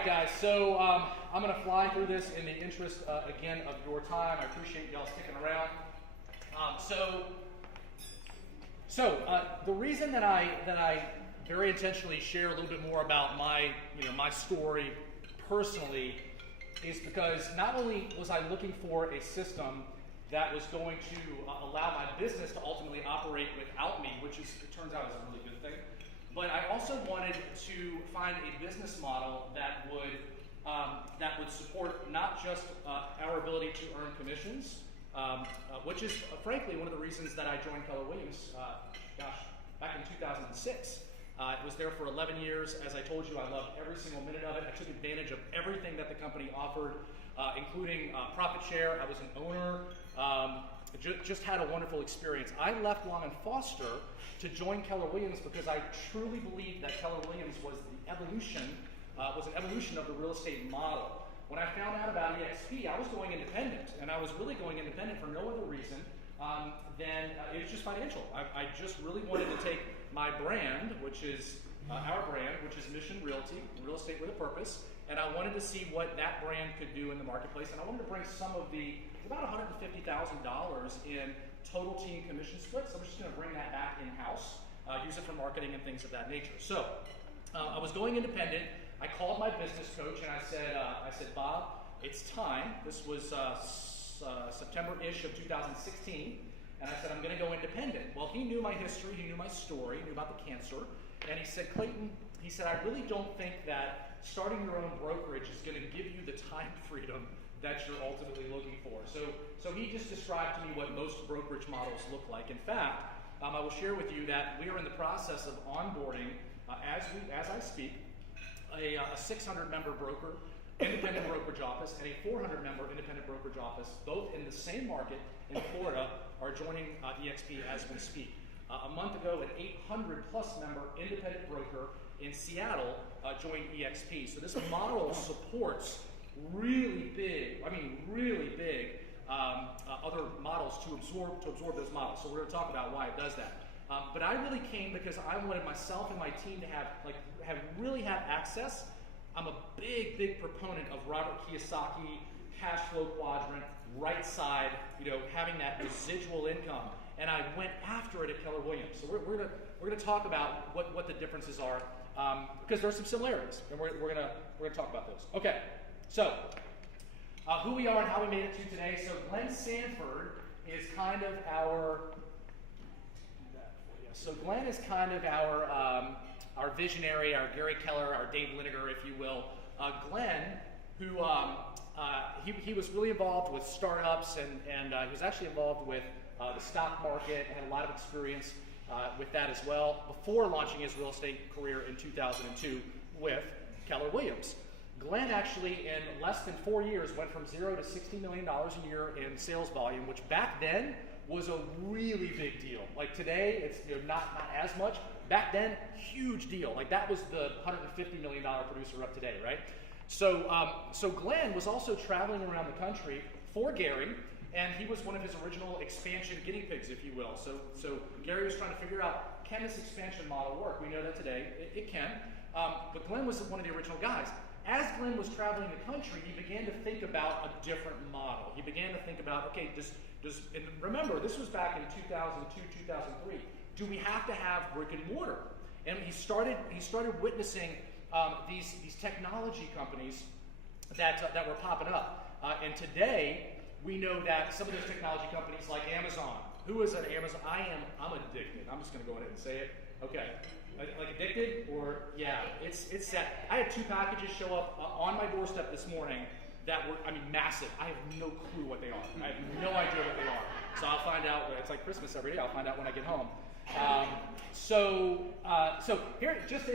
right, guys, so I'm going to fly through this in the interest, again, of your time. I appreciate y'all sticking around. The reason that I very intentionally share a little bit more about my story personally is because not only was I looking for a system that was going to allow my business to ultimately operate without me, which it turns out is a really good thing, but I also wanted to find a business model that would support not just our ability to earn commissions, which is frankly one of the reasons that I joined Keller Williams, back in 2006. I was there for 11 years. As I told you, I loved every single minute of it. I took advantage of everything that the company offered, including profit share. I was an owner. Just had a wonderful experience. I left Long & Foster to join Keller Williams because I truly believed that Keller Williams was an evolution of the real estate model. When I found out about EXP, I was going independent, and I was really going independent for no other reason than it was just financial. I just really wanted to take my brand, which is our brand, which is Mission Realty, real estate with a purpose, and I wanted to see what that brand could do in the marketplace, and I wanted to bring some of about $150,000 in total team commission splits. I'm just going to bring that back in-house, use it for marketing and things of that nature. So I was going independent. I called my business coach and I said, Bob, it's time. This was September-ish of 2016. And I said, I'm going to go independent. Well, he knew my history, he knew my story, he knew about the cancer. And he said, Clayton, I really don't think that starting your own brokerage is going to give you the time freedom that you're ultimately looking for. So he just described to me what most brokerage models look like. In fact, I will share with you that we are in the process of onboarding, as I speak, a 600-member broker, independent brokerage office, and a 400-member independent brokerage office, both in the same market in Florida, are joining EXP as we speak. A month ago, an 800-plus member independent broker in Seattle joined EXP. So this model supports really big other models to absorb those models. So we're going to talk about why it does that. But I really came because I wanted myself and my team to have access. I'm a big proponent of Robert Kiyosaki, cash flow quadrant, right side, having that residual income. And I went after it at Keller Williams. So we're gonna talk about what the differences are, because there's some similarities, and we're gonna talk about those. Okay, so who we are and how we made it to today. So Glenn Sanford is kind of our our visionary, our Gary Keller, our Dave Liniger, if you will. Glenn, who he was really involved with startups, and he was actually involved with the stock market, and had a lot of experience with that as well, before launching his real estate career in 2002 with Keller Williams. Glenn actually, in less than 4 years, went from $0 to $60 million a year in sales volume, which back then was a really big deal. Like today, it's not as much. Back then, huge deal. Like that was the $150 million producer of today, right? So Glenn was also traveling around the country for Gary, and he was one of his original expansion guinea pigs, if you will. So Gary was trying to figure out, can this expansion model work? We know that today it can, but Glenn was one of the original guys. As Glenn was traveling the country, he began to think about a different model. He began to think about, okay, and remember, this was back in 2002, 2003. Do we have to have brick and mortar? And he started witnessing these technology companies that were popping up. And today, we know that some of those technology companies like Amazon. Who is an Amazon? I'm addicted. I'm just going to go ahead and say it. Okay. Like addicted, or yeah, it's set. I had 2 packages show up on my doorstep this morning that were, massive. I have no clue what they are. I have no idea what they are. So I'll find out. It's like Christmas every day. I'll find out when I get home. So here, just a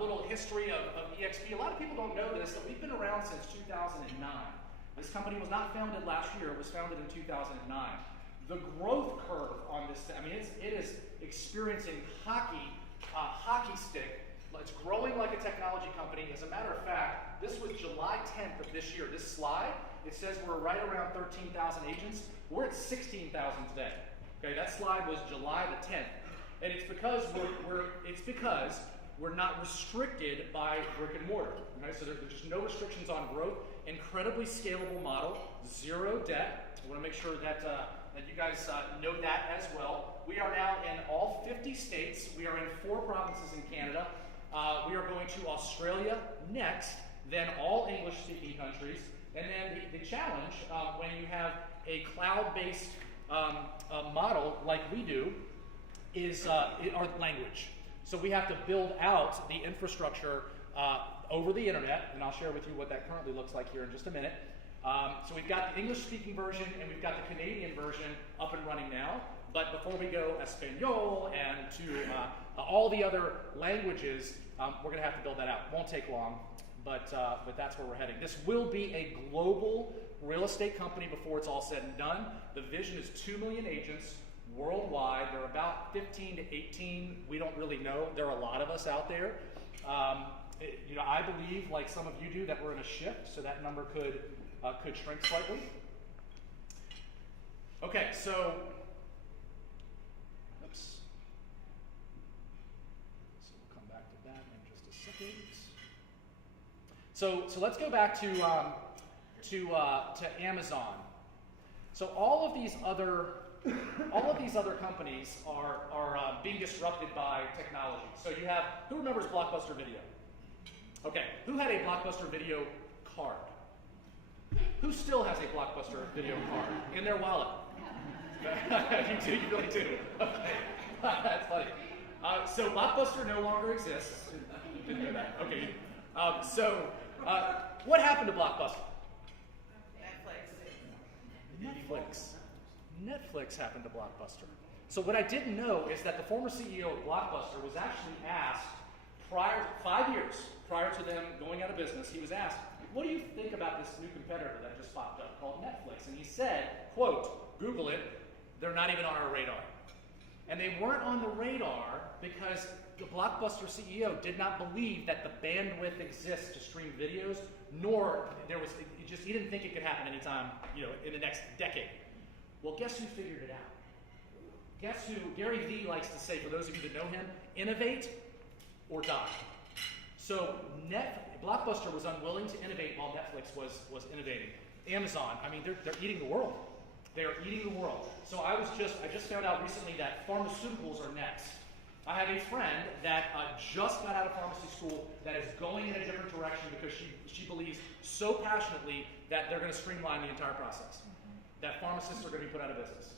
little history of EXP. A lot of people don't know this, that we've been around since 2009. This company was not founded last year. It was founded in 2009. The growth curve on this, it is experiencing hockey stick. It's growing like a technology company. As a matter of fact, this was July 10th of this year. This slide, it says we're right around 13,000 agents. We're at 16,000 today. Okay, that slide was July the 10th. And it's because we're not restricted by brick and mortar. Okay? So there's just no restrictions on growth. Incredibly scalable model, zero debt. I want to make sure that that you guys know that as well. We are now in all 50 states. We are in 4 provinces in Canada. We are going to Australia next, then all English-speaking countries. And then the challenge, when you have a cloud-based model like we do, is our language. So we have to build out the infrastructure over the internet, and I'll share with you what that currently looks like here in just a minute. So we've got the English-speaking version and we've got the Canadian version up and running now. But before we go Espanol and to all the other languages, we're going to have to build that out. Won't take long, but that's where we're heading. This will be a global real estate company before it's all said and done. The vision is 2 million agents worldwide. There are about 15 to 18. We don't really know. There are a lot of us out there. I believe, like some of you do, that we're in a shift, so that number could shrink slightly. Okay, so oops. So we'll come back to that in just a second. So let's go back to Amazon. So all of these other companies are being disrupted by technology. So you have, who remembers Blockbuster Video? Okay, who had a Blockbuster Video card? Who still has a Blockbuster Video card in their wallet? You do, you really do. Okay, that's funny. So Blockbuster no longer exists. Didn't know that. Okay. What happened to Blockbuster? Netflix happened to Blockbuster. So what I didn't know is that the former CEO of Blockbuster was actually asked 5 years prior to them going out of business, he was asked, what do you think about this new competitor that just popped up called Netflix? And he said, quote, Google it, they're not even on our radar. And they weren't on the radar because the Blockbuster CEO did not believe that the bandwidth exists to stream videos, nor he didn't think it could happen anytime, in the next decade. Well, guess who figured it out? Guess who? Gary Vee likes to say, for those of you that know him, innovate or die. So Blockbuster was unwilling to innovate while Netflix was innovating. Amazon, I mean, they're eating the world. They are eating the world. So I just found out recently that pharmaceuticals are next. I have a friend that just got out of pharmacy school that is going in a different direction because she believes so passionately that they're going to streamline the entire process. That pharmacists are going to be put out of business.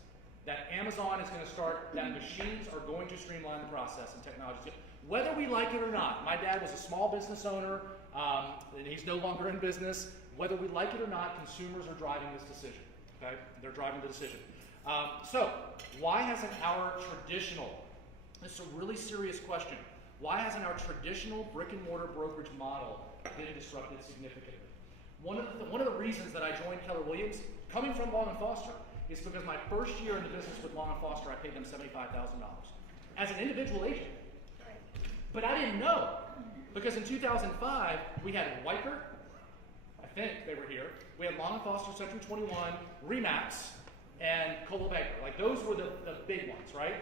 That Amazon is going to start, that machines are going to streamline the process and technology. Whether we like it or not, my dad was a small business owner, and he's no longer in business. Whether we like it or not, consumers are driving this decision. Okay? They're driving the decision. So, why hasn't our traditional, this is a really serious question, why hasn't our traditional brick and mortar brokerage model been disrupted significantly? One of the reasons that I joined Keller Williams, coming from Long & Foster, is because my first year in the business with Long & Foster, I paid them $75,000 as an individual agent. But I didn't know, because in 2005, we had Weicker, I think they were here, we had Long & Foster, Century 21, Remax, and Coldwell Banker. Like, those were the big ones, right?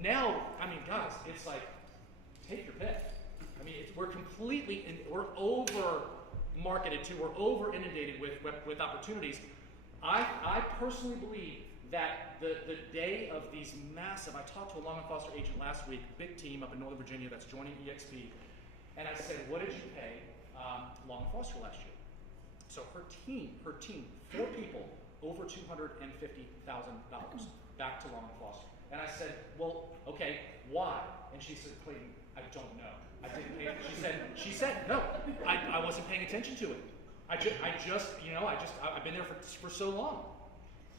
Now, I mean, guys, it's like, take your pick. I mean, we're over-marketed to, we're over-inundated with opportunities. I personally believe that the day of these massive, I talked to a Long & Foster agent last week, big team up in Northern Virginia that's joining EXP, and I said, what did you pay Long & Foster last year? So her team, 4 people, over $250,000 back to Long & Foster. And I said, well, okay, why? And she said, Clayton, I don't know. I didn't pay. She said, no, I wasn't paying attention to it. I've been there for so long.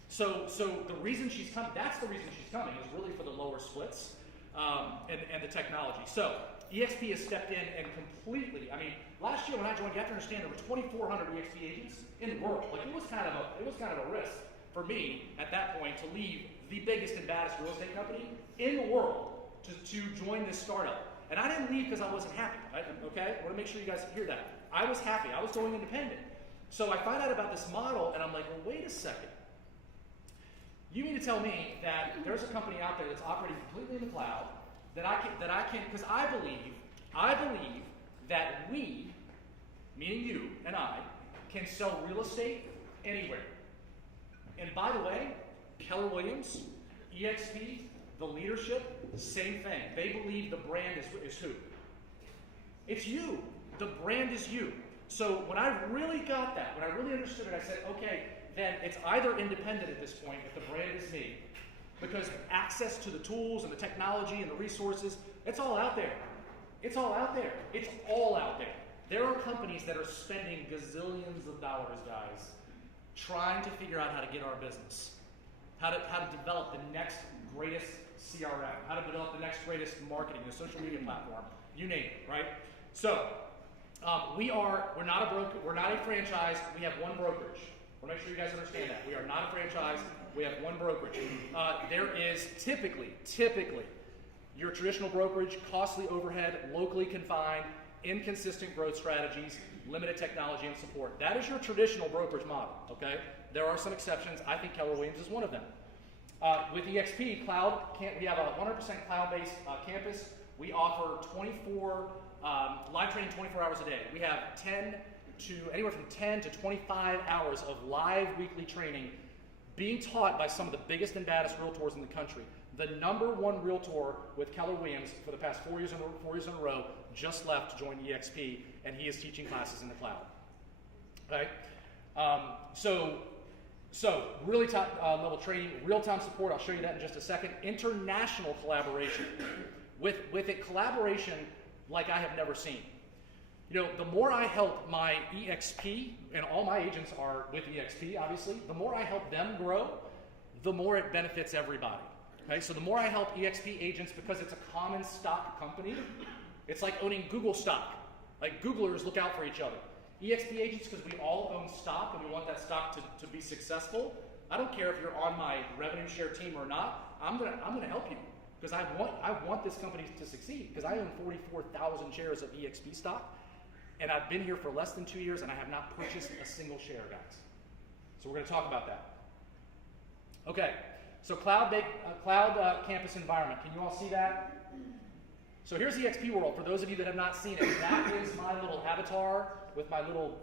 So the reason she's coming, that's the reason she's coming, is really for the lower splits and the technology. So EXP has stepped in and completely, I mean, last year when I joined, you have to understand there were 2,400 EXP agents in the world. Like, it was kind of a risk for me at that point to leave the biggest and baddest real estate company in the world to join this startup. And I didn't leave because I wasn't happy, right? Okay? I want to make sure you guys hear that. I was happy. I was going independent. So I find out about this model, and I'm like, well, wait a second. You mean to tell me that there's a company out there that's operating completely in the cloud that I can, because I believe I believe that we, meaning you and I, can sell real estate anywhere. And by the way, Keller Williams, EXP, the leadership, same thing. They believe the brand is who? It's you. The brand is you. So when I really got that, when I really understood it, I said, okay, then it's either independent at this point if the brand is me, because access to the tools and the technology and the resources, it's all out there. It's all out there. It's all out there. There are companies that are spending gazillions of dollars, guys, trying to figure out how to get our business, how to develop the next greatest CRM, how to develop the next greatest marketing, the social media platform, you name it, right? So we're not a broker, we're not a franchise. We have one brokerage. I want to make sure you guys understand that. We are not a franchise. We have one brokerage. There is typically your traditional brokerage, costly overhead, locally confined, inconsistent growth strategies, limited technology and support. That is your traditional brokerage model, okay? There are some exceptions. I think Keller Williams is one of them. With EXP, we have a 100% cloud-based campus. We offer live training 24 hours a day. We have anywhere from 10 to 25 hours of live weekly training being taught by some of the biggest and baddest realtors in the country. The #1 realtor with Keller Williams for the past 4 years in a row just left to join EXP, and he is teaching classes in the cloud. Okay? So really top level training, real-time support, I'll show you that in just a second. International collaboration. With it, collaboration like I have never seen. You know, the more I help my EXP, and all my agents are with EXP, obviously, the more I help them grow, the more it benefits everybody. Okay, so the more I help EXP agents, because it's a common stock company, it's like owning Google stock. Like Googlers look out for each other. EXP agents, because we all own stock and we want that stock to be successful. I don't care if you're on my revenue share team or not. I'm gonna help you because I want this company to succeed, because I own 44,000 shares of EXP stock, and I've been here for less than 2 years and I have not purchased a single share, guys. So we're going to talk about that. Okay, so cloud campus environment. Can you all see that? So here's EXP World. For those of you that have not seen it, that is my little avatar with my little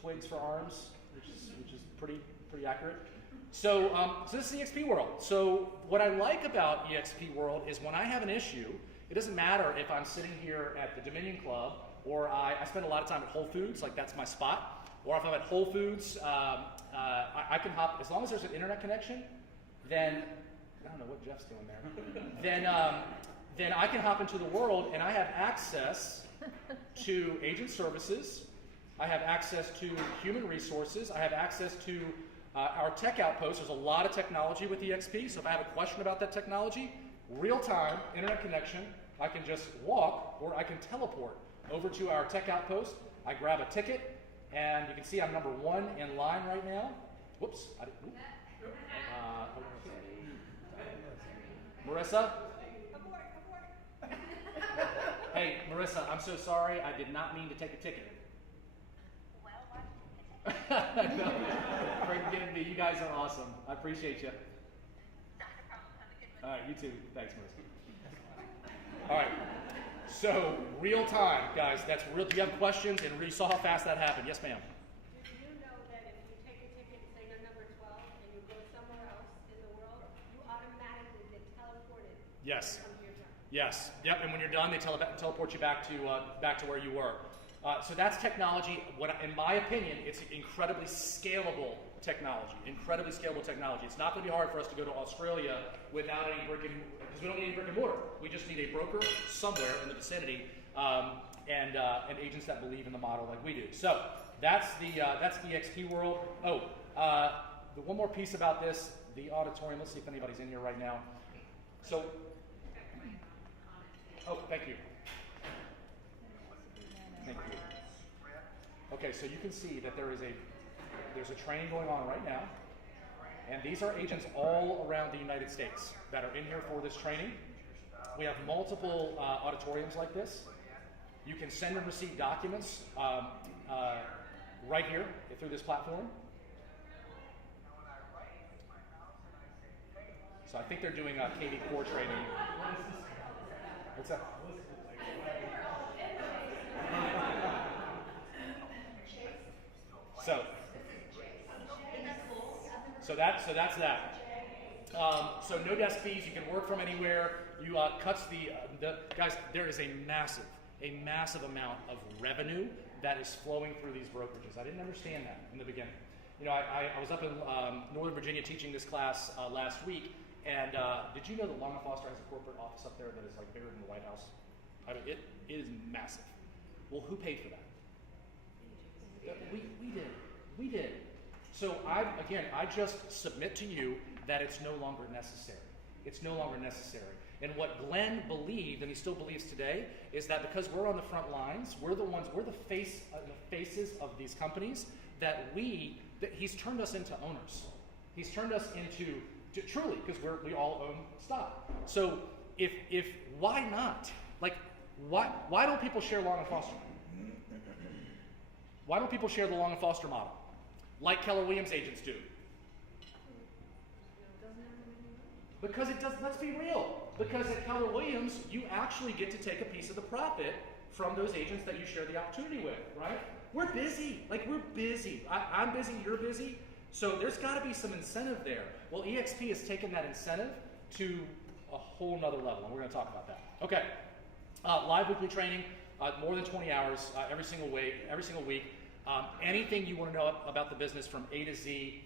twigs for arms, which is pretty accurate. So this is EXP World. So what I like about EXP World is when I have an issue, it doesn't matter if I'm sitting here at the Dominion Club, or I spend a lot of time at Whole Foods, like that's my spot, or if I'm at Whole Foods, I can hop, as long as there's an internet connection, then, I don't know what Jeff's doing there, then I can hop into the world and I have access to agent services, I have access to human resources, I have access to our tech outpost. There's a lot of technology with EXP, so if I have a question about that technology, real-time internet connection, I can just walk or I can teleport over to our tech outpost. I grab a ticket, and you can see I'm #1 in line right now. Whoops. Marissa? Hey, Marissa, I'm so sorry. I did not mean to take a ticket. No, great to get me. You guys are awesome. I appreciate you. All right, you too. Thanks, Marissa. All right. So, real time, guys. That's real. Do you have questions? And you saw how fast that happened. Yes, ma'am. Do you know that if you take a ticket, say you're #12, and you go somewhere else in the world, you automatically get teleported? Yes. To your turn? Yes. Yep. And when you're done, they teleport you back to where you were. So that's technology. In my opinion, it's incredibly scalable technology. Incredibly scalable technology. It's not going to be hard for us to go to Australia without any because we don't need any brick and mortar. We just need a broker somewhere in the vicinity and agents that believe in the model like we do. So that's the EXP World. Oh, the one more piece about this, the auditorium. Let's see if anybody's in here right now. So, oh, thank you. Thank you. Okay, so you can see that there's a training going on right now, and these are agents all around the United States that are in here for this training. We have multiple auditoriums like this. You can send and receive documents right here through this platform. So I think they're doing KV Core training. What's that? So, so that's that. So no desk fees. You can work from anywhere. You cuts the guys. There is a massive amount of revenue that is flowing through these brokerages. I didn't understand that in the beginning. You know, I was up in Northern Virginia teaching this class last week, and did you know that Long & Foster has a corporate office up there that is like bigger than the White House? I mean, it is massive. Well, who paid for that? We did. So I just submit to you that it's no longer necessary. It's no longer necessary. And what Glenn believed, and he still believes today, is that because we're on the front lines, we're the faces of these companies, that he's turned us into owners. He's turned us into truly, because we all own stock. So if why not? Like, why don't people share Long & Foster? Why don't people share the Long & Foster model, like Keller Williams agents do? Because it does. Let's be real. Because at Keller Williams, you actually get to take a piece of the profit from those agents that you share the opportunity with, right? We're busy. We're busy. I'm busy. You're busy. So there's got to be some incentive there. Well, EXP has taken that incentive to a whole nother level, and we're going to talk about that. Okay. Live weekly training, more than 20 hours every single week. Anything you want to know about the business from A to Z,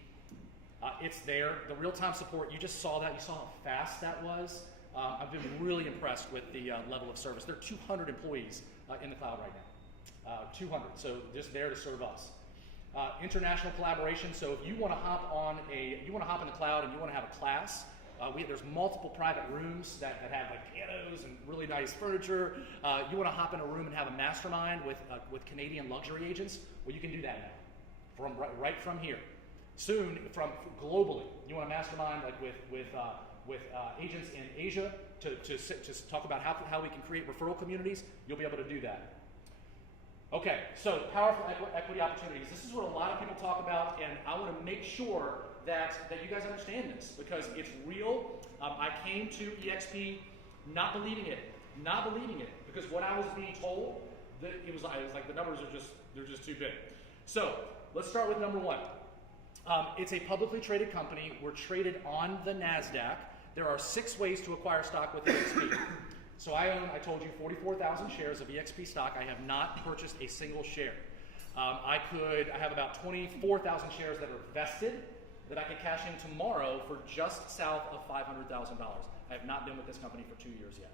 it's there. The real-time support, you just saw that. You saw how fast that was. I've been really impressed with the level of service. There are 200 employees in the cloud right now. 200, so just there to serve us. International collaboration. So if you want to hop in the cloud and you want to have a class, there's multiple private rooms that have like pianos and really nice furniture. You want to hop in a room and have a mastermind with Canadian luxury agents? Well, you can do that now, right from here. Soon, from globally, you want a mastermind like with agents in Asia to talk about how we can create referral communities. You'll be able to do that. Okay, so powerful equity opportunities. This is what a lot of people talk about, and I want to make sure that you guys understand this because it's real. I came to EXP not believing it, because what I was being told, that it was like the numbers they're just too big. So let's start with number one. It's a publicly traded company. We're traded on the NASDAQ. There are 6 ways to acquire stock with EXP. So I told you, 44,000 shares of EXP stock. I have not purchased a single share. I have about 24,000 shares that are vested that I could cash in tomorrow for just south of $500,000. I have not been with this company for 2 years yet.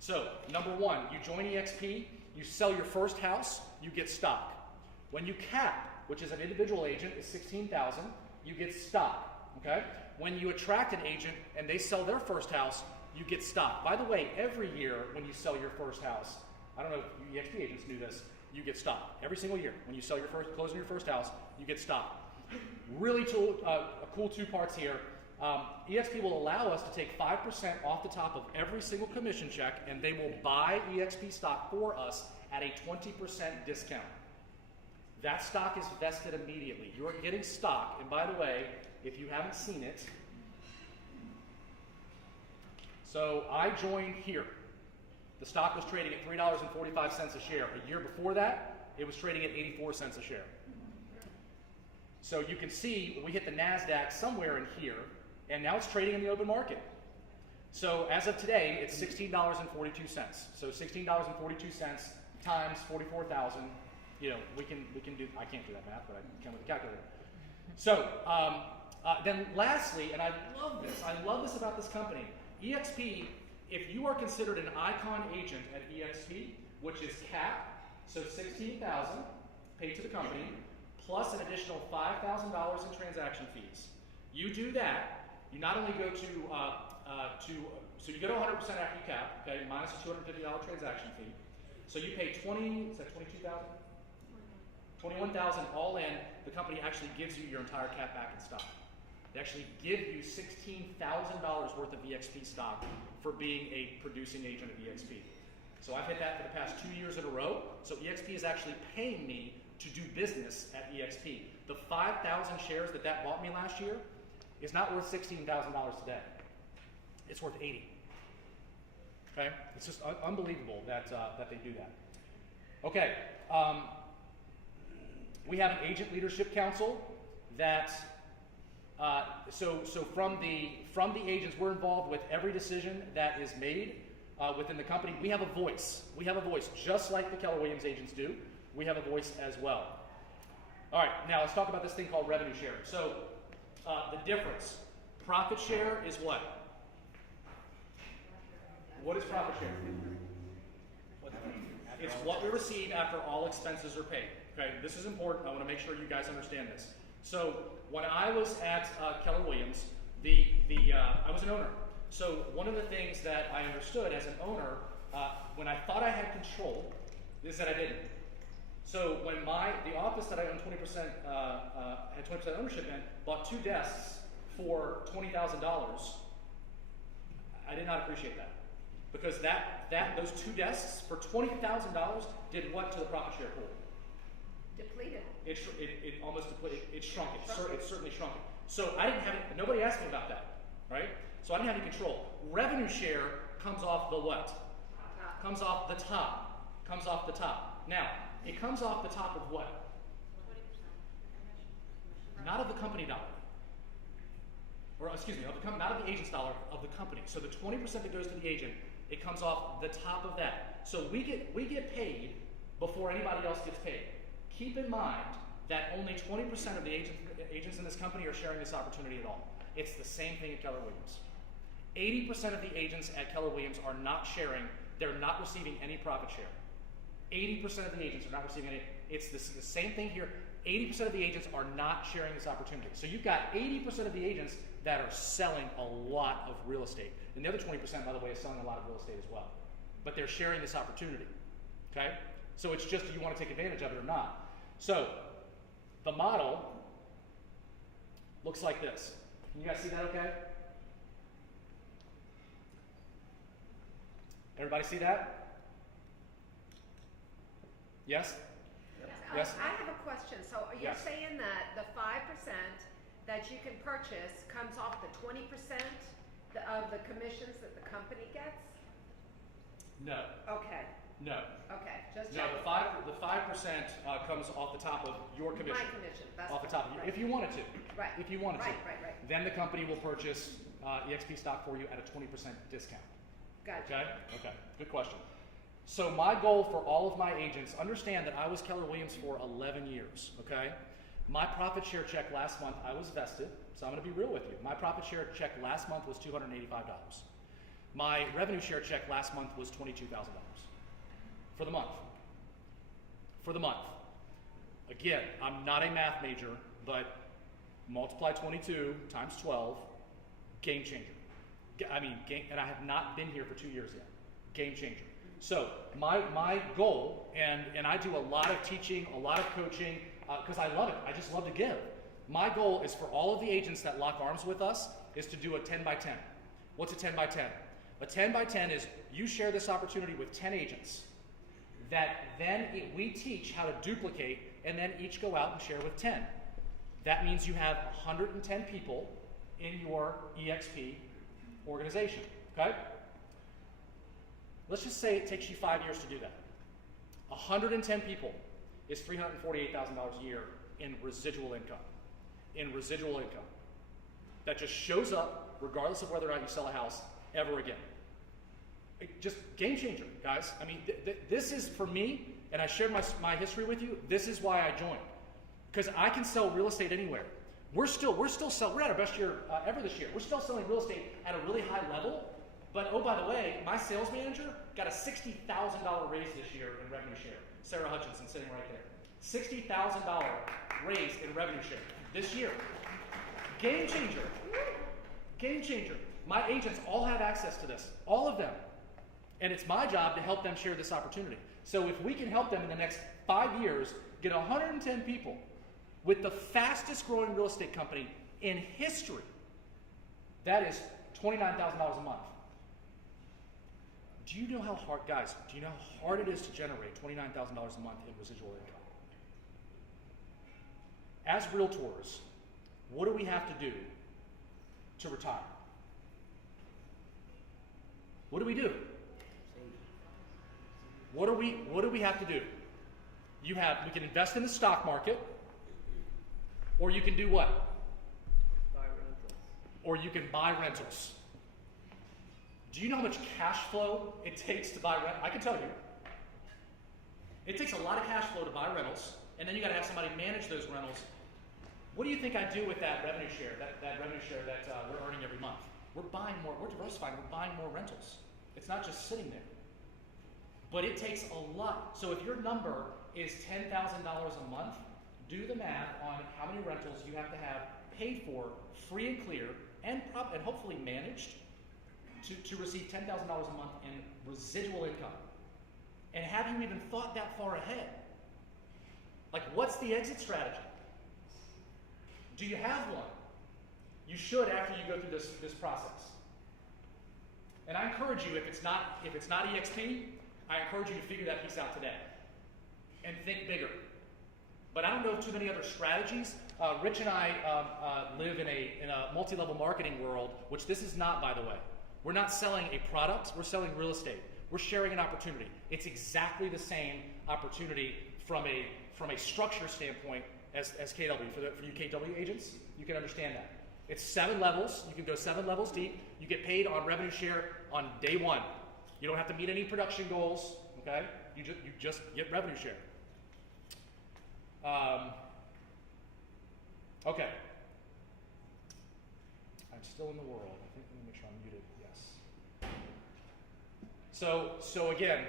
So, number one, you join EXP, you sell your first house, you get stock. When you cap, which is an individual agent, is $16,000, you get stock, okay? When you attract an agent and they sell their first house, you get stock. By the way, every year when you sell your first house, I don't know if you EXP agents knew this, you get stock. Every single year when you close on your first house, you get stock. Really cool 2 parts here. EXP will allow us to take 5% off the top of every single commission check, and they will buy EXP stock for us at a 20% discount. That stock is vested immediately. You are getting stock, and by the way, if you haven't seen it, so I joined here. The stock was trading at $3.45 a share. A year before that, it was trading at 84 cents a share. So you can see we hit the NASDAQ somewhere in here, and now it's trading in the open market. So as of today, it's $16.42. So $16.42 times 44,000. You know, we can do. I can't do that math, but I can with a calculator. So then, lastly, and I love this about this company, EXP. If you are considered an icon agent at EXP, which is cap, so $16,000 paid to the company, plus an additional $5,000 in transaction fees. You do that, you not only go so you go to 100% after you cap, okay, minus a $250 transaction fee. So you pay $22,000? $21,000 all in. The company actually gives you your entire cap back in stock. They actually give you $16,000 worth of EXP stock for being a producing agent at EXP. So I've hit that for the past 2 years in a row. So EXP is actually paying me to do business at EXP. The 5,000 shares that bought me last year is not worth $16,000 today. It's worth 80. Okay, it's just unbelievable that they do that. Okay, We have an agent leadership council that, so from the agents, we're involved with every decision that is made within the company. We have a voice. We have a voice, just like the Keller Williams agents do. We have a voice as well. All right, now let's talk about this thing called revenue share. So the difference. Profit share is what? What is profit share? It's what we receive after all expenses are paid. Okay, this is important. I want to make sure you guys understand this. So when I was at Keller Williams, I was an owner. So one of the things that I understood as an owner, when I thought I had control, is that I didn't. So when the office that I owned 20% had 20% ownership in bought 2 desks for $20,000, I did not appreciate that. Because those 2 desks for $20,000 did what to the profit share pool? Depleted. It almost depleted. It shrunk it. It certainly shrunk it. So I didn't have any, nobody asked me about that, right? So I didn't have any control. Revenue share comes off the what? Comes off the top. Comes off the top. Now, it comes off the top of what? 20%. Not of the company dollar. Or excuse me, not of the agent's dollar, of the company. So the 20% that goes to the agent, it comes off the top of that. So we get paid before anybody else gets paid. Keep in mind that only 20% of the agents in this company are sharing this opportunity at all. It's the same thing at Keller Williams. 80% of the agents at Keller Williams are not sharing, they're not receiving any profit share. 80% of the agents are not receiving any, it's the same thing here. 80% of the agents are not sharing this opportunity. So you've got 80% of the agents that are selling a lot of real estate. And the other 20%, by the way, is selling a lot of real estate as well. But they're sharing this opportunity, okay? So it's just, do you want to take advantage of it or not? So the model looks like this. Can you guys see that okay? Everybody see that? Yes? Yes? I have a question. So you're Yes. saying that the 5% that you can purchase comes off the 20% of the commissions that the company gets? No. Okay. No. Okay. Just No, checking. the 5% comes off the top of your commission. My commission. That's Off the top of you, right. if you wanted to. Right. If you wanted to. Right. Then the company will purchase EXP stock for you at a 20% discount. Gotcha. Okay? Okay. Good question. So my goal for all of my agents, understand that I was Keller Williams for 11 years, okay? My profit share check last month, I was vested, so I'm going to be real with you. My profit share check last month was $285. My revenue share check last month was $22,000 for the month. For the month. Again, I'm not a math major, but multiply 22 times 12, game changer. And I have not been here for 2 years yet. Game changer. So my goal, and I do a lot of teaching, a lot of coaching, because I love it. I just love to give. My goal is for all of the agents that lock arms with us is to do a 10 by 10. What's a 10 by 10? A 10 by 10 is you share this opportunity with 10 agents that then we teach how to duplicate and then each go out and share with 10. That means you have 110 people in your EXP organization, okay? Let's just say it takes you 5 years to do that. 110 people is $348,000 a year in residual income. In residual income. That just shows up regardless of whether or not you sell a house ever again. Just game changer, guys. I mean, this is for me, and I shared my history with you. This is why I joined. Because I can sell real estate anywhere. We're at our best year ever this year. We're still selling real estate at a really high level. But oh, by the way, my sales manager got a $60,000 raise this year in revenue share. Sarah Hutchinson sitting right there. $60,000 raise in revenue share this year. Game changer. Game changer. My agents all have access to this. All of them. And it's my job to help them share this opportunity. So if we can help them in the next 5 years get 110 people with the fastest growing real estate company in history, that is $29,000 a month. Do you know how hard, guys, do you know how hard it is to generate $29,000 a month in residual income? As realtors, what do we have to do to retire? What do we do? What do we have to do? We can invest in the stock market, Or you can do what? Buy rentals. Or you can buy rentals. Do you know how much cash flow it takes to buy rent? I can tell you. It takes a lot of cash flow to buy rentals, and then you got to have somebody manage those rentals. What do you think I do with that revenue share? That revenue share that we're earning every month. We're buying more. We're diversifying. We're buying more rentals. It's not just sitting there. But it takes a lot. So if your number is $10,000 a month, do the math on how many rentals you have to have paid for, free and clear, and hopefully managed to receive $10,000 a month in residual income. And have you even thought that far ahead? Like, what's the exit strategy? Do you have one? You should after you go through this process. And I encourage you, if it's not EXP, I encourage you to figure that piece out today and think bigger. But I don't know too many other strategies. Rich and I live in a multi-level marketing world, which this is not, by the way. We're not selling a product, we're selling real estate. We're sharing an opportunity. It's exactly the same opportunity from a structure standpoint as KW. For you KW agents, you can understand that. It's 7 levels. You can go 7 levels deep. You get paid on revenue share on day 1. You don't have to meet any production goals, okay? You just get revenue share. Okay. I'm still in the world. I think let me make sure I'm muted. Yes. So again,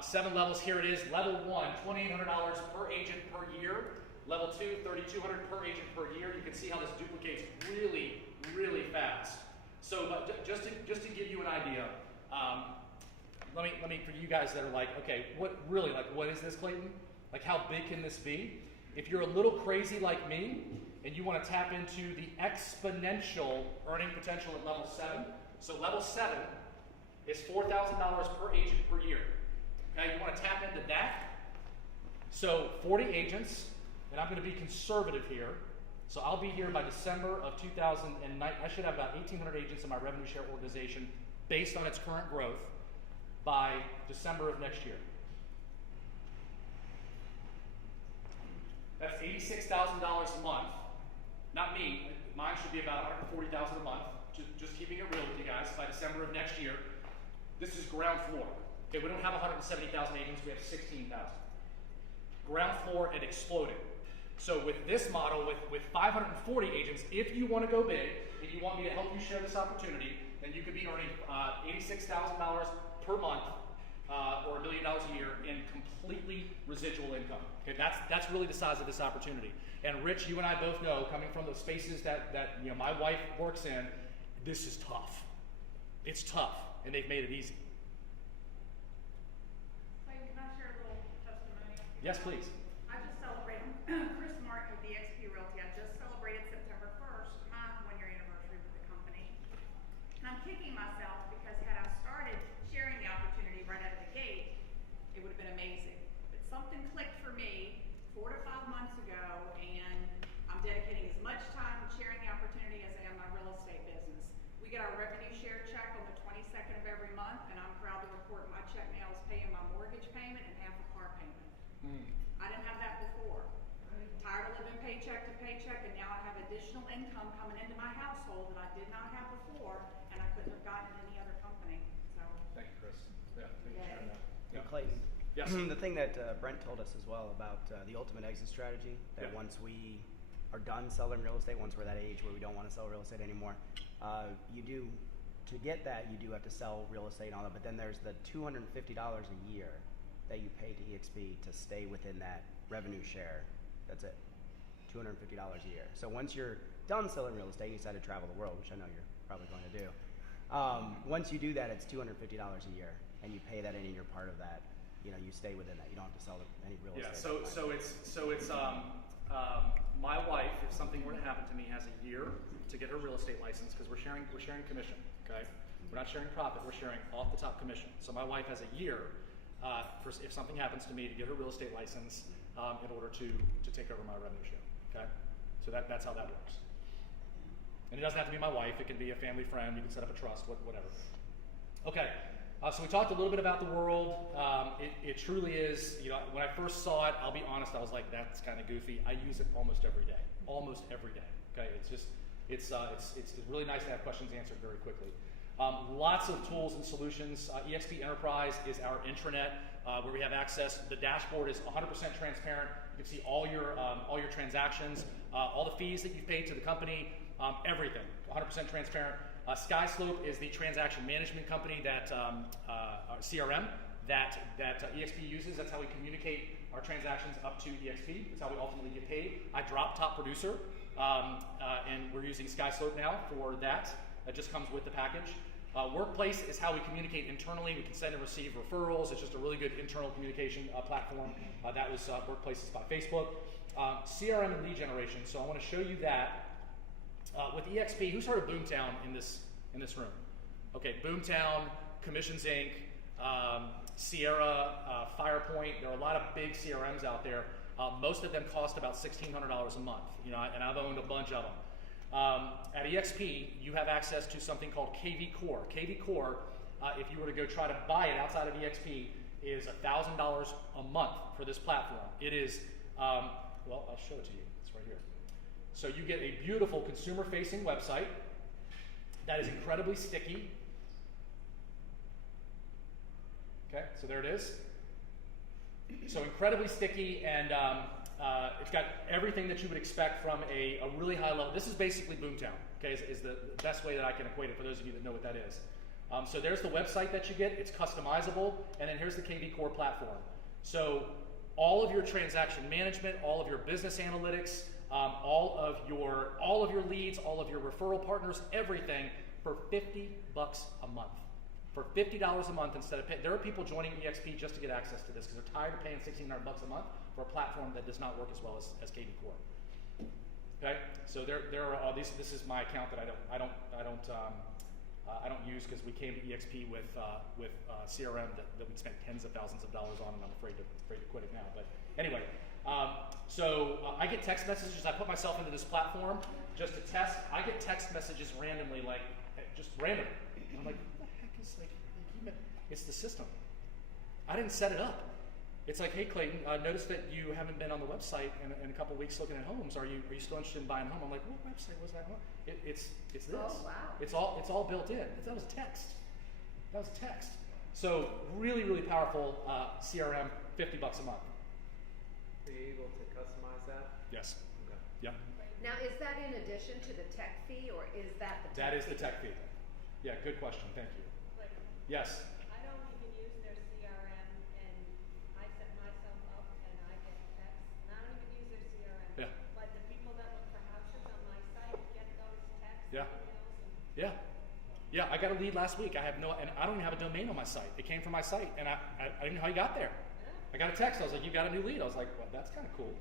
7 levels. Here it is. Level 1, $2,800 per agent per year. Level 2, $3,200 per agent per year. You can see how this duplicates really, really fast. So, just to give you an idea, let me for you guys that are like, okay, what is this, Clayton? Like, how big can this be? If you're a little crazy like me and you want to tap into the exponential earning potential at level 7, so level 7 is $4,000 per agent per year. Okay, you want to tap into that. So 40 agents. And I'm going to be conservative here. So I'll be here by December of 2009. I should have about 1,800 agents in my revenue share organization based on its current growth by December of next year. That's $86,000 a month. Not me. Mine should be about $140,000 a month. Just keeping it real with you guys. By December of next year. This is ground floor. Okay, we don't have 170,000 agents. We have 16,000. Ground floor and exploding. So with this model, with 540 agents, if you want to go big and you want me to help you share this opportunity, then you could be earning $86,000 per month or $1 million a year in completely residual income. Okay, that's really the size of this opportunity. And Rich, you and I both know, coming from the spaces that my wife works in, this is tough. It's tough, and they've made it easy. Clayton, can I share a little testimony? Yes, please. I just celebrated, Chris Martin with EXP Realty. I just celebrated September 1st, my 1-year anniversary with the company. And I'm kicking myself because had I started sharing the opportunity right out of the gate, it would have been amazing. But something clicked for me 4 to 5 months ago, and I'm dedicating as much time sharing the opportunity as I am my real estate business. We get our revenue share check on the 22nd of every month, and I'm proud to report my check now is paying my mortgage payment and half a car payment. I didn't have that before. Tired of living paycheck to paycheck, and now I have additional income coming into my household that I did not have before, and I couldn't have gotten in any other company. So Thank you, Chris. Yeah, thank you for sharing that. And Yeah. Clayton, Yes. the thing that Brent told us as well about the ultimate exit strategy, that Yeah. once we are done selling real estate, once we're that age where we don't want to sell real estate anymore, to get that, you do have to sell real estate on it, but then there's the $250 a year that you pay to EXP to stay within that revenue share. That's it. $250 a year. So once you're done selling real estate, you decide to travel the world, which I know you're probably going to do. Once you do that, it's $250 a year, and you pay that in, and you're part of that. You stay within that. You don't have to sell any real estate. Yeah. So it's my wife, if something were to happen to me, has a year to get her real estate license because we're sharing commission. Okay, we're not sharing profit. We're sharing off the top commission. So my wife has a year for if something happens to me to get her real estate license in order to take over my revenue share. Okay, so that's how that works. And it doesn't have to be my wife. It can be a family friend. You can set up a trust, whatever. Okay, So we talked a little bit about the world. It truly is, you know, when I first saw it, I'll be honest, I was like, that's kind of goofy. I use it almost every day. Okay, it's just, it's really nice to have questions answered very quickly. Lots of tools and solutions. EXP Enterprise is our intranet where we have access. The dashboard is 100% transparent. You can see all your transactions, all the fees that you've paid to the company, everything, 100% transparent. SkySlope is the transaction management company that CRM that EXP uses. That's how we communicate our transactions up to EXP. That's how we ultimately get paid. I dropped top producer, and we're using SkySlope now for that. That just comes with the package. Workplace is how we communicate internally. We can send and receive referrals. It's just a really good internal communication platform. That was Workplaces by Facebook. CRM and lead generation. So I want to show you that. With EXP, who's heard of Boomtown in this room? Okay, Boomtown, Commissions Inc., Sierra, Firepoint. There are a lot of big CRMs out there. Most of them cost about $1,600 a month. You know, and I've owned a bunch of them. At EXP, you have access to something called KV Core. KV Core, if you were to go try to buy it outside of EXP, is $1,000 a month for this platform. It is, well, I'll show it to you. It's right here. So you get a beautiful consumer-facing website that is incredibly sticky. Okay, so there it is. So incredibly sticky, and it's got everything that you would expect from a really high level. This is basically Boomtown, okay, is the best way that I can equate it for those of you that know what that is. So there's the website that you get. It's customizable, and then here's the KV Core platform. So all of your transaction management, all of your business analytics, all of your leads, all of your referral partners, everything for $50 a month. For $50 a month instead of paying. There are people joining EXP just to get access to this because they're tired of paying $1,600 a month for a platform that does not work as well as KV Core. Okay, so there are this is my account that I don't use because we came to EXP with CRM that we spent tens of thousands of dollars on, and I'm afraid to quit it now. But anyway, I get text messages. I put myself into this platform just to test. I get text messages randomly, like just random. And I'm like, what the heck is like? It's the system. I didn't set it up. It's like, hey Clayton, noticed that you haven't been on the website in a couple of weeks looking at homes. Are you still interested in buying a home? I'm like, what website was that? It's this. Oh, wow. It's all built in. That was text. That was text. So really, really powerful CRM, $50 a month. Are you able to customize that? Yes. Okay. Yep. Now, is that in addition to the tech fee, or is that the tech That is fee? the tech fee. Yeah, good question. Thank you. Like, Yes. I don't even use their CRM, and I set myself up, and I get texts, and I don't even use their CRM. Yeah. But the people that look for houses on my site get those texts, Yeah. emails, and Yeah. Yeah, I got a lead last week. And I don't even have a domain on my site. It came from my site, and I didn't know how you got there. I got a text. I was like, "You got a new lead." I was like, "Well, that's kind of cool."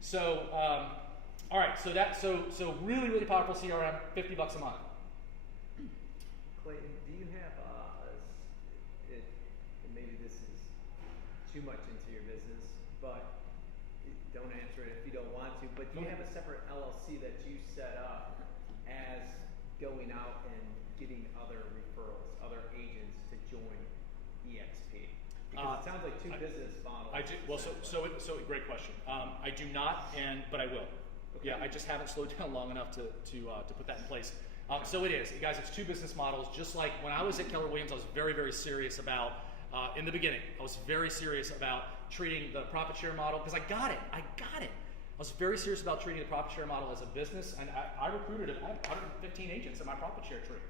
So, all right. So really, really powerful CRM, $50 a month. Clayton, do you have maybe this is too much into your business, but don't answer it if you don't want to, but do you have a separate LLC that you set up as going out and getting other referrals, other agents to join EXP? Because it sounds like two business models. I do. Well, so great question. I do not, but I will. Okay. Yeah, I just haven't slowed down long enough to put that in place. So it is, guys. It's two business models. Just like when I was at Keller Williams, I was very, very serious about. In the beginning, I was very serious about treating the profit share model because I got it. I was very serious about treating the profit share model as a business, and I recruited 115 agents in my profit share tree.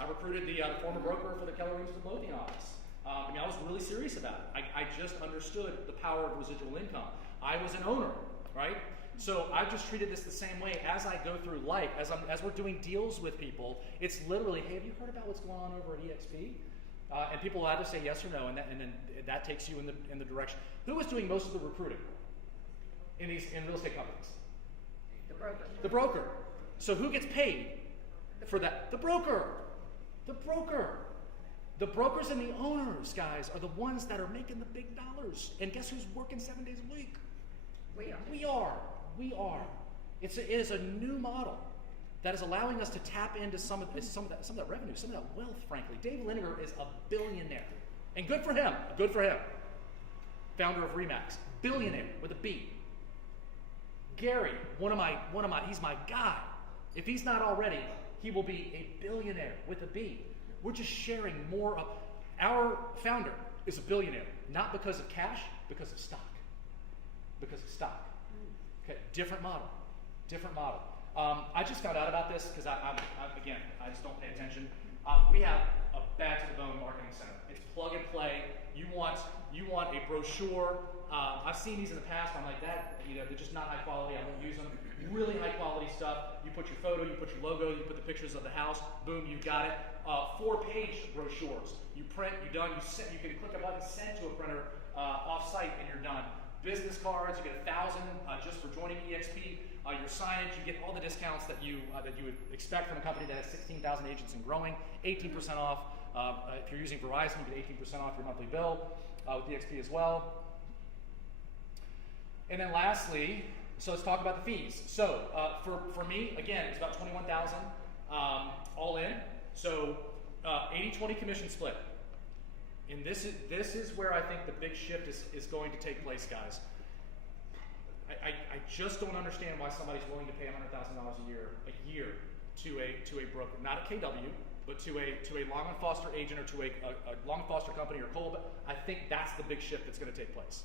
I recruited the former broker for the Keller Williams Midlothian office. I mean, I was really serious about it. I just understood the power of residual income. I was an owner, right? So I've just treated this the same way as I go through life, as we're doing deals with people. It's literally, hey, have you heard about what's going on over at EXP? And people will either say yes or no, and then that takes you in the direction. Who is doing most of the recruiting in real estate companies? the broker. The broker. So who gets paid for that? The broker. The broker. The brokers and the owners, guys, are the ones that are making the big dollars. And guess who's working 7 days a week? We are. We are. It is a new model that is allowing us to tap into some of that revenue, some of that wealth, frankly. Dave Liniger is a billionaire. And good for him, good for him. Founder of Remax, billionaire with a B. Gary, he's my guy. If he's not already, he will be a billionaire with a B. We're just sharing more of, our founder is a billionaire, not because of cash, because of stock. Because of stock. Okay, different model. I just found out about this because I just don't pay attention. We have a bad to the bone marketing center. It's plug and play. You want a brochure. I've seen these in the past. I'm like, they're just not high quality. I won't use them. Really high quality stuff. You put your photo, you put your logo, you put the pictures of the house. Boom, you got it. 4-page brochures. You print, you're done. You can click a button, send to a printer off-site, and you're done. Business cards, you get 1,000 just for joining EXP. Your signage, you get all the discounts that you would expect from a company that has 16,000 agents and growing. 18% off. If you're using Verizon, you get 18% off your monthly bill with EXP as well. And then lastly, so let's talk about the fees. So for me, again, it's about $21,000 all in. So 80-20 commission split. And this is where I think the big shift is going to take place, guys. I just don't understand why somebody's willing to pay $100,000 a year to a broker, not a KW, but to a Long and Foster agent or to a Long and Foster company or Cole. I think that's the big shift that's going to take place.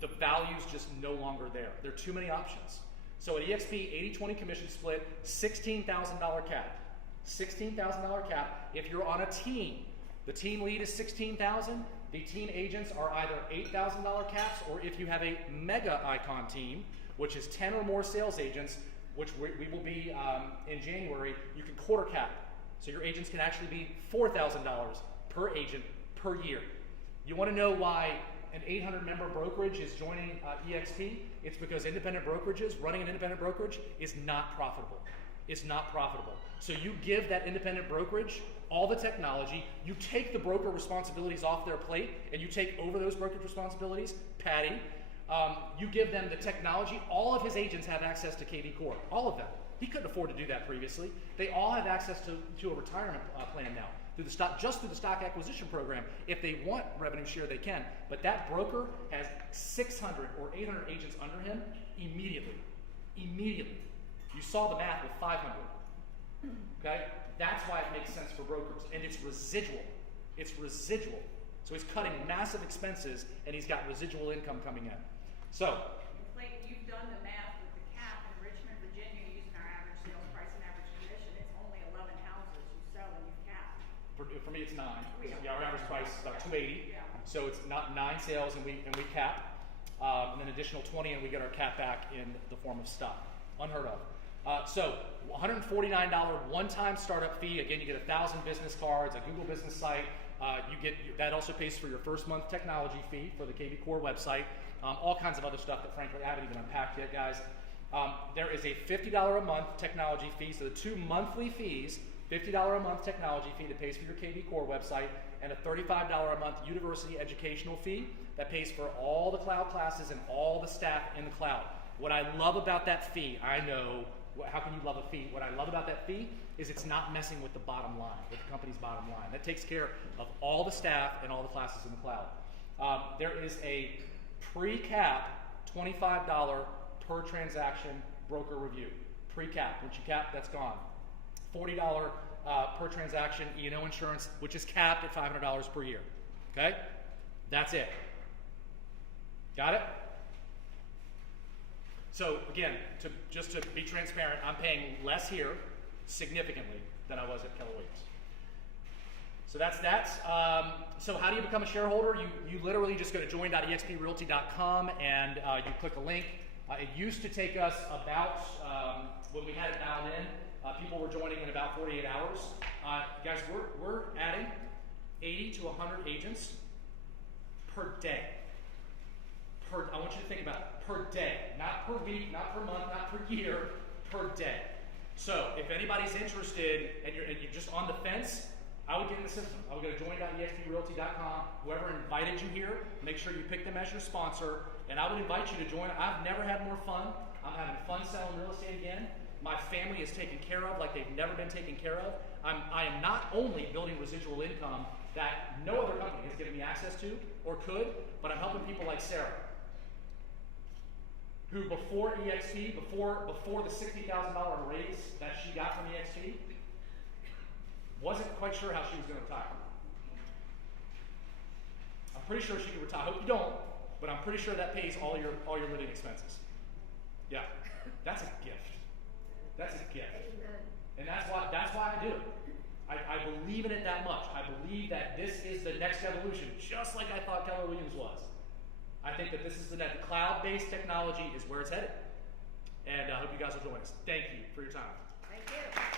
The value's just no longer there. There are too many options. So at EXP, 80-20 commission split, $16,000 cap. $16,000 cap. If you're on a team, the team lead is $16,000. The team agents are either $8,000 caps, or if you have a mega icon team, which is 10 or more sales agents, which we will be in January, you can quarter cap. So your agents can actually be $4,000 per agent per year. You want to know why an 800-member brokerage is joining EXP? It's because independent brokerages, running an independent brokerage is not profitable. It's not profitable. So you give that independent brokerage all the technology, you take the broker responsibilities off their plate, and you take over those brokerage responsibilities, Patty. You give them the technology. All of his agents have access to KV Core, all of them. He couldn't afford to do that previously. They all have access to a retirement plan now, through the stock acquisition program. If they want revenue share, they can. But that broker has 600 or 800 agents under him immediately. Immediately. You saw the math with 500. Okay? That's why it makes sense for brokers. And it's residual. It's residual. So he's cutting massive expenses, and he's got residual income coming in. So, Clayton, you've done the math with the cap in Richmond, Virginia, using our average sales price and average commission. It's only 11 houses you sell and you cap. For me, it's 9. Yeah. Our average price is about $280. Yeah. So it's not 9 sales, and we cap, and then additional 20, and we get our cap back in the form of stock. Unheard of. So $149 one-time startup fee. Again, you get 1,000 business cards, a Google business site. That also pays for your first month technology fee for the KV Core website. All kinds of other stuff that frankly I haven't even unpacked yet, guys. There is a $50 a month technology fee. So the 2 monthly fees, $50 a month technology fee that pays for your KV Core website, and a $35 a month university educational fee that pays for all the cloud classes and all the staff in the cloud. What I love about that fee, how can you love a fee? What I love about that fee is it's not messing with the bottom line, with the company's bottom line. That takes care of all the staff and all the classes in the cloud. There is a pre-cap $25 per transaction broker review. Pre-cap. Once you cap, that's gone. $40 per transaction E&O insurance, which is capped at $500 per year. Okay? That's it. Got it? So again, just to be transparent, I'm paying less here significantly than I was at Keller Williams. So that's that. So how do you become a shareholder? You literally just go to join.exprealty.com and you click a link. It used to take us about, when we had it dialed in, people were joining in about 48 hours. Guys, we're adding 80 to 100 agents per day. I want you to think about it, per day, not per week, not per month, not per year, per day. So if anybody's interested and you're just on the fence, I would get in the system. I would go to join.exprealty.com. Whoever invited you here, make sure you pick them as your sponsor, and I would invite you to join. I've never had more fun. I'm having fun selling real estate again. My family is taken care of like they've never been taken care of. I am not only building residual income that no other company has given me access to or could, but I'm helping people like Sarah, who before EXP, before the $60,000 raise that she got from EXP, wasn't quite sure how she was going to retire. I'm pretty sure she could retire. I hope you don't, but I'm pretty sure that pays all your living expenses. Yeah, that's a gift. That's a gift. And that's why I do it. I believe in it that much. I believe that this is the next evolution, just like I thought Keller Williams was. I think that this is the cloud-based technology is where it's headed. And I hope you guys will join us. Thank you for your time. Thank you.